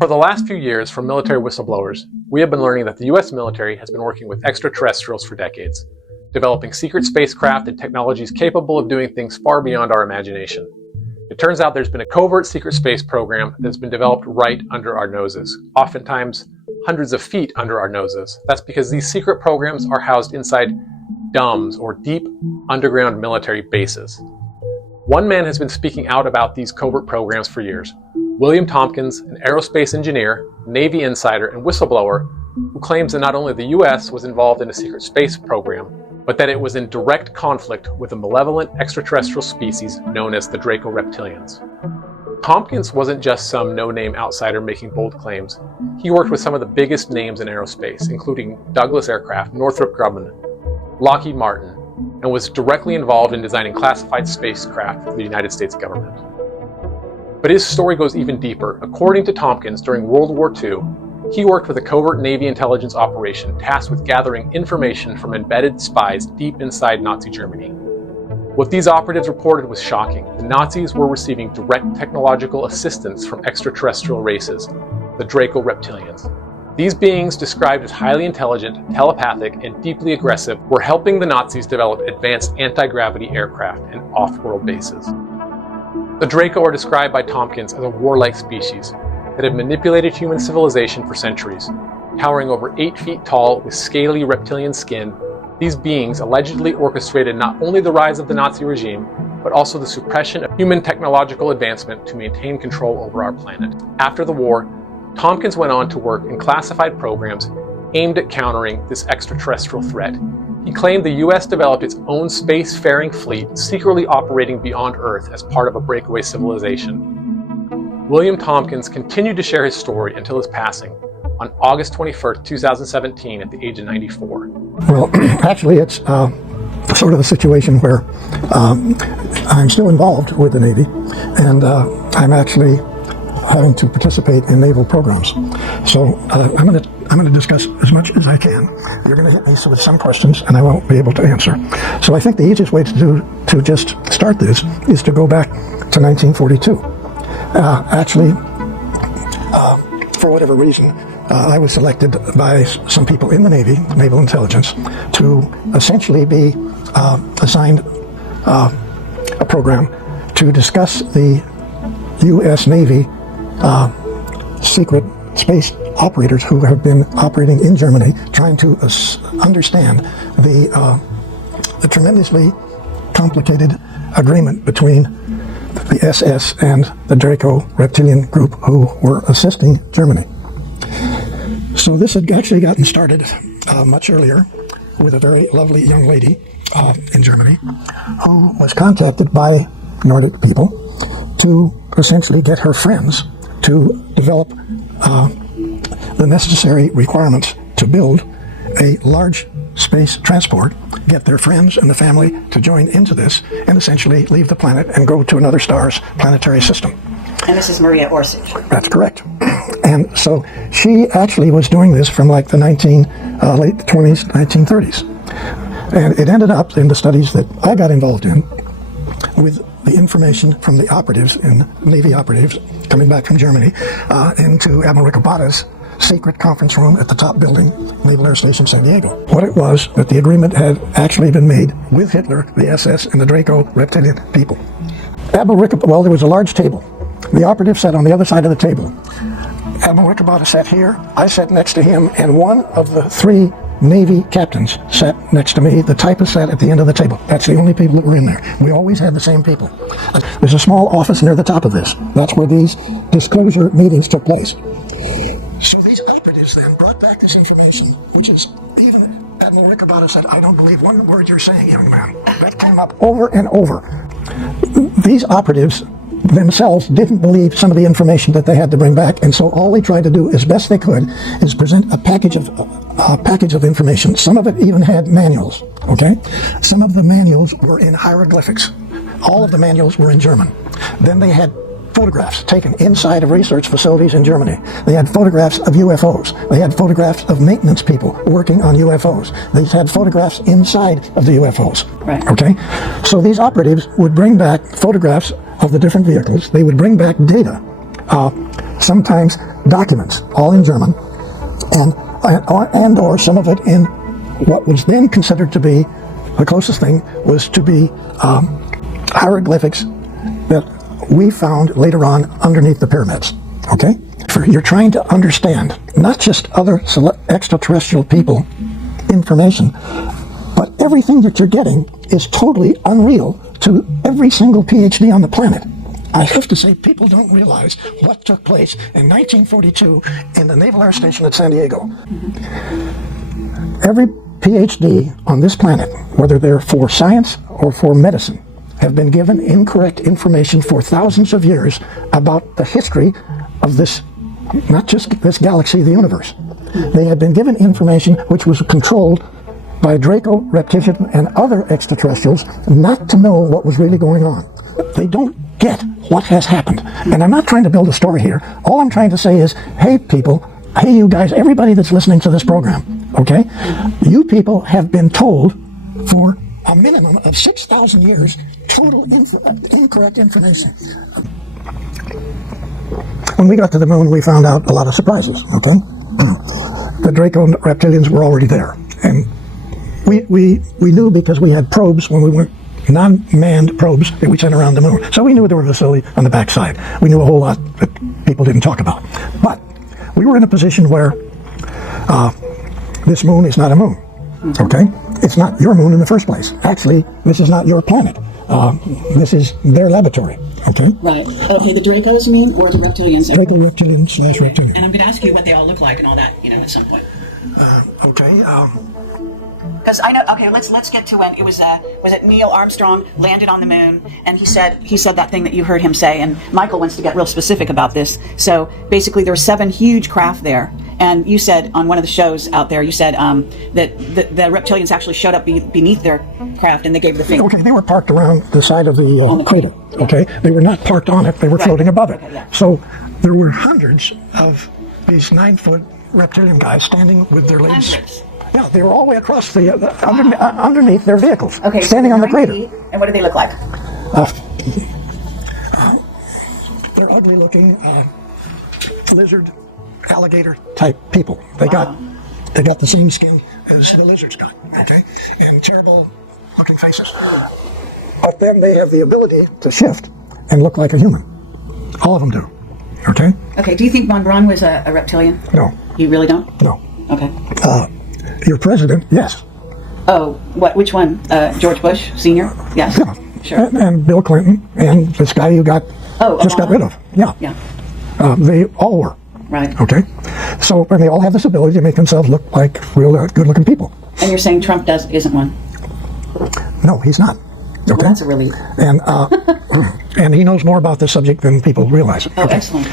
For the last few years, from military whistleblowers, we have been learning that the US military has been working with extraterrestrials for decades, developing secret spacecraft and technologies capable of doing things far beyond our imagination. It turns out there's been a covert secret space program that's been developed right under our noses, oftentimes hundreds of feet under our noses. That's because these secret programs are housed inside DUMBs, or deep underground military bases. One man has been speaking out about these covert programs for years. William Tompkins, an aerospace engineer, Navy insider, and whistleblower, who claims that not only the US was involved in a secret space program, but that it was in direct conflict with a malevolent extraterrestrial species known as the Draco Reptilians. Tompkins wasn't just some no-name outsider making bold claims. He worked with some of the biggest names in aerospace, including Douglas Aircraft, Northrop Grumman, Lockheed Martin, and was directly involved in designing classified spacecraft for the United States government. But his story goes even deeper. According to Tompkins, during World War II, he worked with a covert Navy intelligence operation tasked with gathering information from embedded spies deep inside Nazi Germany. What these operatives reported was shocking. The Nazis were receiving direct technological assistance from extraterrestrial races, the Draco Reptilians. These beings, described as highly intelligent, telepathic, and deeply aggressive, were helping the Nazis develop advanced anti-gravity aircraft and off-world bases. The Draco are described by Tompkins as a warlike species that had manipulated human civilization for centuries. Towering over 8 feet tall with scaly reptilian skin, these beings allegedly orchestrated not only the rise of the Nazi regime, but also the suppression of human technological advancement to maintain control over our planet. After the war, Tompkins went on to work in classified programs aimed at countering this extraterrestrial threat. He claimed the US developed its own space-faring fleet, secretly operating beyond Earth as part of a breakaway civilization. William Tompkins continued to share his story until his passing on August 21st, 2017 at the age of 94. Well, actually it's sort of a situation where I'm still involved with the Navy, and I'm actually having to participate in naval programs. So I'm going to discuss as much as I can. You're going to hit me with some questions, and I won't be able to answer. So I think the easiest way to just start this is to go back to 1942. Actually, for whatever reason, I was selected by some people in the Navy, Naval Intelligence, to essentially be assigned a program to discuss the U.S. Navy secret space operators who have been operating in Germany, trying to understand the tremendously complicated agreement between the SS and the Draco Reptilian group who were assisting Germany. So this had actually gotten started much earlier with a very lovely young lady in Germany who was contacted by Nordic people to essentially get her friends to develop the necessary requirements to build a large space transport, get their friends and the family to join into this, and essentially leave the planet and go to another star's planetary system. And this is Maria Orsich. That's correct. And so she actually was doing this from like the late 20s, 1930s. And it ended up in the studies that I got involved in with the information from the operatives, and Navy operatives coming back from Germany, into Admiral Ricobata's secret conference room at the top building, Naval Air Station, San Diego. What it was that the agreement had actually been made with Hitler, the SS, and the Draco Reptilian people. Admiral Ricobata, well, there was a large table. The operative sat on the other side of the table. Admiral Ricobata sat here, I sat next to him, and one of the 3 Navy captains sat next to me. The typist sat at the end of the table. That's the only people that were in there. We always had the same people. There's a small office near the top of this. That's where these disclosure meetings took place. So these operatives then brought back this information, which is even Admiral Ricobata said, "I don't believe one word you're saying, young man." That came up over and over. These operatives themselves didn't believe some of the information that they had to bring back, and so all they tried to do as best they could is present a package of information. Some of it even had manuals, okay? Some of the manuals were in hieroglyphics. All of the manuals were in German. Then they had photographs taken inside of research facilities in Germany. They had photographs of UFOs. They had photographs of maintenance people working on UFOs. They had photographs inside of the UFOs. Right. Okay? So these operatives would bring back photographs of the different vehicles. They would bring back data. Sometimes documents, all in German, and or some of it in what was then considered to be the closest thing was to be hieroglyphics that we found later on underneath the pyramids. Okay, you're trying to understand not just other extraterrestrial people information, but everything that you're getting is totally unreal to every single PhD on the planet. I have to say, people don't realize what took place in 1942 in the Naval Air Station at San Diego. Every PhD on this planet, whether they're for science or for medicine, have been given incorrect information for thousands of years about the history of this, not just this galaxy, the universe. They had been given information which was controlled by Draco Reptilian and other extraterrestrials not to know what was really going on. They don't get what has happened. And I'm not trying to build a story here. All I'm trying to say is, hey people, hey you guys, everybody that's listening to this program, okay? You people have been told for a minimum of 6,000 years total incorrect information. When we got to the moon, we found out a lot of surprises, okay? The Draco Reptilians were already there. And we knew because we had probes when we went non-manned probes that we sent around the moon. So we knew there was a facility on the backside. We knew a whole lot that people didn't talk about. But we were in a position where this moon is not a moon, okay? It's not your moon in the first place. Actually, this is not your planet. This is their laboratory, okay? Right. Okay, the Dracos, you mean, or the Reptilians? Draco Reptilian / Reptilian. And I'm going to ask you what they all look like and all that, at some point. Okay. Because I know. Okay, let's get to when it was it Neil Armstrong landed on the moon, and he said that thing that you heard him say, and Michael wants to get real specific about this. So basically, there were 7 huge craft there, and you said on one of the shows out there, you said that the reptilians actually showed up beneath their craft, and they gave the finger. Okay, they were parked around the side of the crater. Okay, they were not parked on it; they were floating above it. Okay, yeah. So there were hundreds of these 9-foot reptilian guys standing with their legs. Hundreds. Yeah, they were all the way across the underneath their vehicles, Okay, standing so on the crater. And what do they look like? They're ugly-looking lizard, alligator type people. They got the same skin as the lizards got. Okay, and terrible-looking faces. But then they have the ability to shift and look like a human. All of them do. Okay. Okay. Do you think von Braun was a reptilian? No. You really don't? No. Okay. Your president, yes. Oh, what? Which one? George Bush Sr. Yes. Yeah. Sure. And Bill Clinton and this guy you got got rid of. Yeah. Yeah. They all were. Right. Okay. So and they all have this ability to make themselves look like real good-looking people. And you're saying Trump isn't one? No, he's not. Okay. Well, that's a relief. And and he knows more about this subject than people realize. Oh, excellent.